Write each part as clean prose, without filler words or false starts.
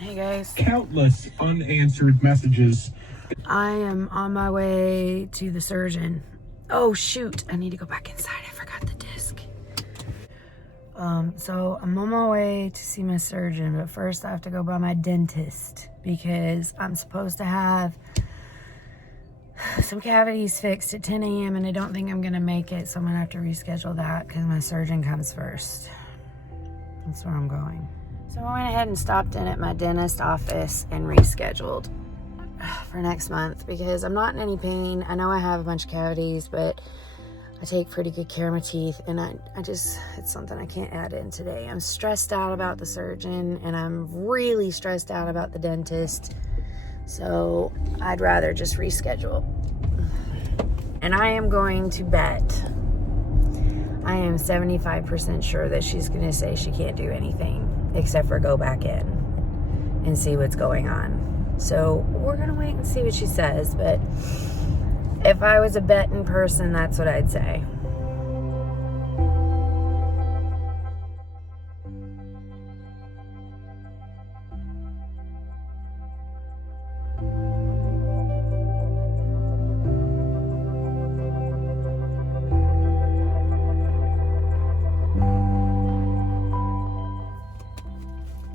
Hey guys. Countless unanswered messages. I am on my way to the surgeon. Oh shoot, I need to go back inside. I forgot the disc. So I'm on my way to see my surgeon, but first I have to go by my dentist because I'm supposed to have some cavities fixed at 10 a.m. and I don't think I'm gonna make it, so I'm gonna have to reschedule that because my surgeon comes first. That's where I'm going. So I went ahead and stopped in at my dentist office and rescheduled for next month because I'm not in any pain. I know I have a bunch of cavities, but I take pretty good care of my teeth, and I just, it's something I can't add in today. I'm stressed out about the surgeon, and I'm really stressed out about the dentist, so I'd rather just reschedule. And I am going to bet, I am 75% sure that she's going to say she can't do anything except for go back in and see what's going on. So we're going to wait and see what she says, but if I was a betting person, that's what I'd say.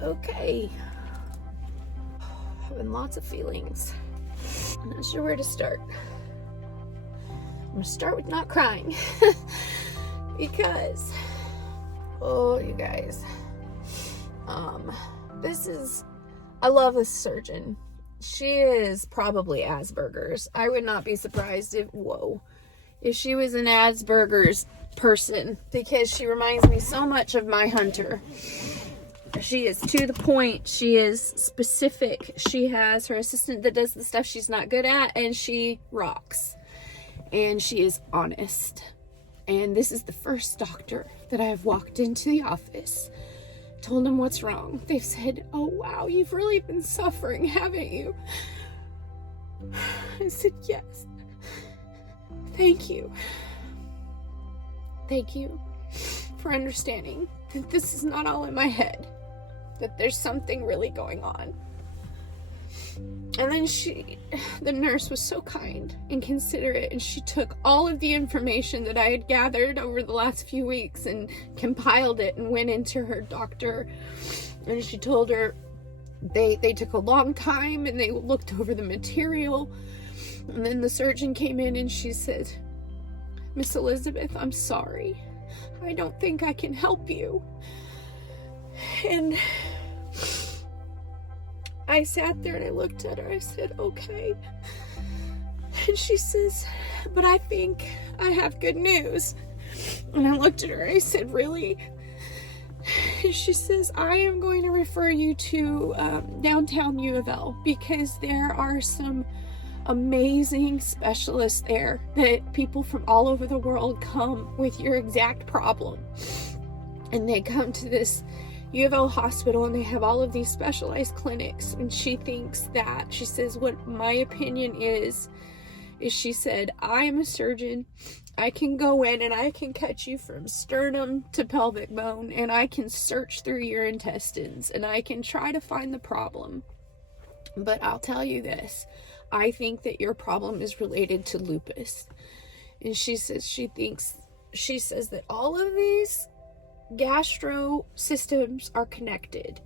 Okay. Having lots of feelings. I'm not sure where to start. I'm gonna start with not crying because, oh, you guys, I love this surgeon. She is probably Asperger's. I would not be surprised if she was an Asperger's person, because she reminds me so much of my Hunter. She is to the point. She is specific. She has her assistant that does the stuff she's not good at, and she rocks. And she is honest. And this is the first doctor that I have walked into the office, told them what's wrong. They've said, "Oh wow, you've really been suffering, haven't you?" I said, "Yes. Thank you. Thank you for understanding that this is not all in my head, that there's something really going on." And then the nurse was so kind and considerate, and she took all of the information that I had gathered over the last few weeks and compiled it and went into her doctor, and she told her they took a long time and they looked over the material. And then the surgeon came in and she said, "Miss Elizabeth, I'm sorry. I don't think I can help you." And I sat there and I looked at her. I said, "Okay." And she says, "But I think I have good news." And I looked at her and I said, "Really?" And she says, "I am going to refer you to downtown U of L because there are some amazing specialists there that people from all over the world come with your exact problem. And they come to this U of L hospital and they have all of these specialized clinics." And she says, "What my opinion is she said, I am a surgeon. I can go in and I can cut you from sternum to pelvic bone, and I can search through your intestines and I can try to find the problem. But I'll tell you this, I think that your problem is related to lupus." And she says that all of these gastro systems are connected,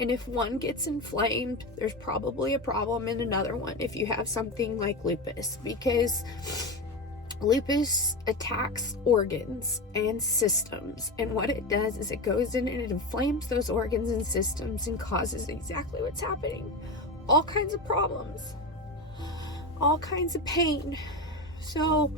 and if one gets inflamed, there's probably a problem in another one if you have something like lupus, because lupus attacks organs and systems, and what it does is it goes in and it inflames those organs and systems and causes exactly what's happening. All kinds of problems, all kinds of pain. So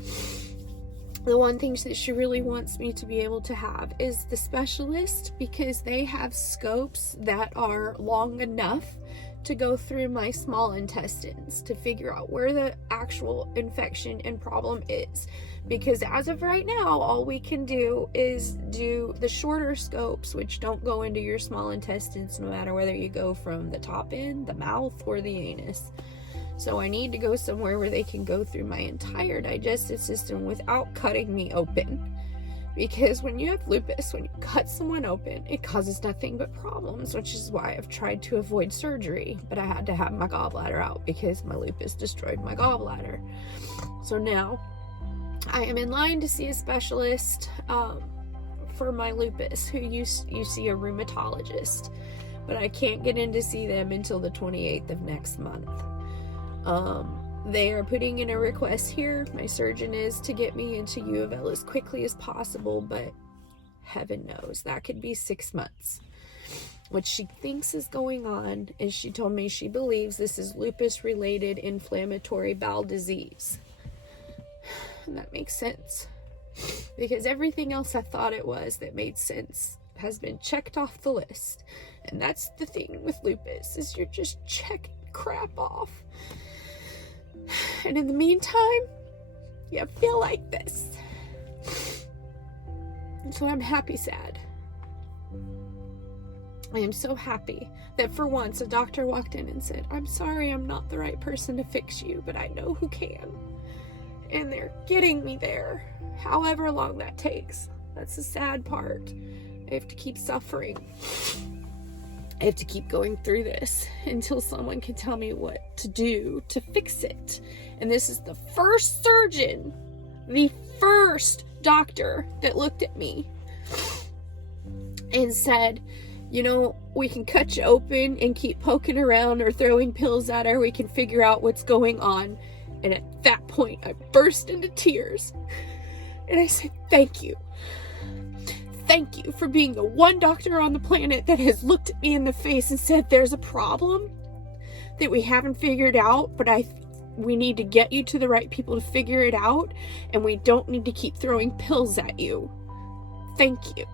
the one thing that she really wants me to be able to have is the specialist, because they have scopes that are long enough to go through my small intestines to figure out where the actual infection and problem is. Because as of right now, all we can do is do the shorter scopes, which don't go into your small intestines, no matter whether you go from the top end, the mouth, or the anus. So I need to go somewhere where they can go through my entire digestive system without cutting me open. Because when you have lupus, when you cut someone open, it causes nothing but problems, which is why I've tried to avoid surgery. But I had to have my gallbladder out because my lupus destroyed my gallbladder. So now I am in line to see a specialist for my lupus, who you see a rheumatologist. But I can't get in to see them until the 28th of next month. They are putting in a request here. My surgeon is to get me into U of L as quickly as possible, but heaven knows that could be 6 months. What she thinks is going on is she told me she believes this is lupus-related inflammatory bowel disease. And that makes sense. Because everything else I thought it was that made sense has been checked off the list. And that's the thing with lupus, is you're just checking crap off. And in the meantime, you feel like this. And so I'm happy sad. I am so happy that for once a doctor walked in and said, I'm sorry I'm not the right person to fix you, but I know who can. And they're getting me there, however long that takes. That's the sad part. I have to keep suffering. I have to keep going through this until someone can tell me what to do to fix it. And this is the first surgeon, the first doctor that looked at me and said, you know, we can cut you open and keep poking around or throwing pills at her. We can figure out what's going on. And at that point, I burst into tears. And I said, thank you. Thank you for being the one doctor on the planet that has looked at me in the face and said, there's a problem that we haven't figured out, but we need to get you to the right people to figure it out, and we don't need to keep throwing pills at you. Thank you.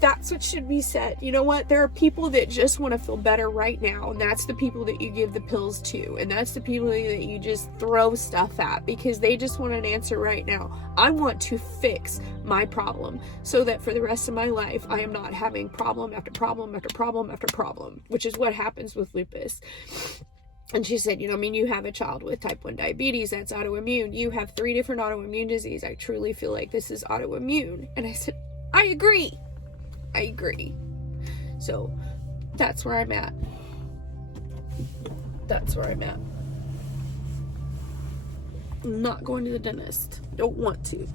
That's what should be said. You know what? There are people that just want to feel better right now, and that's the people that you give the pills to, and that's the people that you just throw stuff at because they just want an answer right now. I want to fix my problem so that for the rest of my life, I am not having problem after problem after problem after problem, which is what happens with lupus. And she said, you know, I mean, you have a child with type 1 diabetes, that's autoimmune. You have 3 different autoimmune diseases. I truly feel like this is autoimmune. And I said, I agree. So that's where I'm at. I'm not going to the dentist. Don't want to.